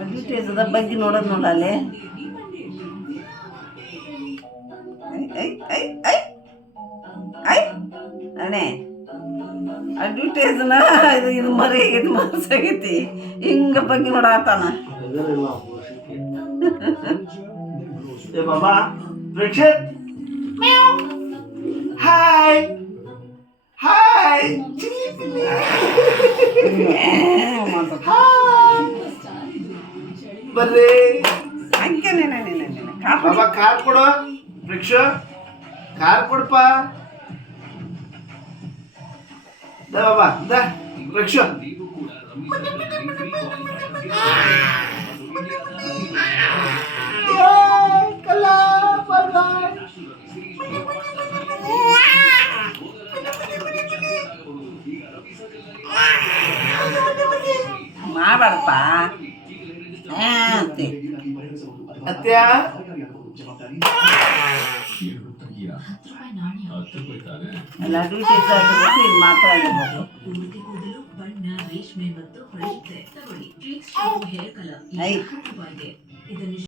ಅಡ್ವರ್ಟೈಸದ ಬಗ್ಗೆ ನೋಡೋದು ನೋಡಲ್ಲೇ. ಅಣ್ಣೆ ಅಡ್ವರ್ಟೈಸ್ನ ಇದು ಮರಿ ಆಗೈತಿ ಮನಸ್ಸಾಗೈತಿ ಹಿಂಗ ಬಗ್ಗೆ ನೋಡತ್ತಾನ. ಬಾಬಾ ಪ್ರೇಕ್ಷತ್ ಹಾಯ್ ಹಾಯ್ ಬರ್ರಿ ಹಂಗೇನೆ ಬಾಬಾ ಕಾರ್ ಕೊಡು ಪ್ರೇಕ್ಷ ಕಾರ್ ಕೊಡಪ್ಪ ದ ಬಾಬಾ ದ ಪ್ರೇಕ್ಷ ಮಾಡಪ್ಪ ಅತ್ಯ ಎಲ್ಲ ಅಡ್ವರ್ಟೈಸ್ ಆಗಿರ್ಬೇಕು ಇದು ಮಾತ್ರ ಆಗಿರ್ಬೇಕು. ಐ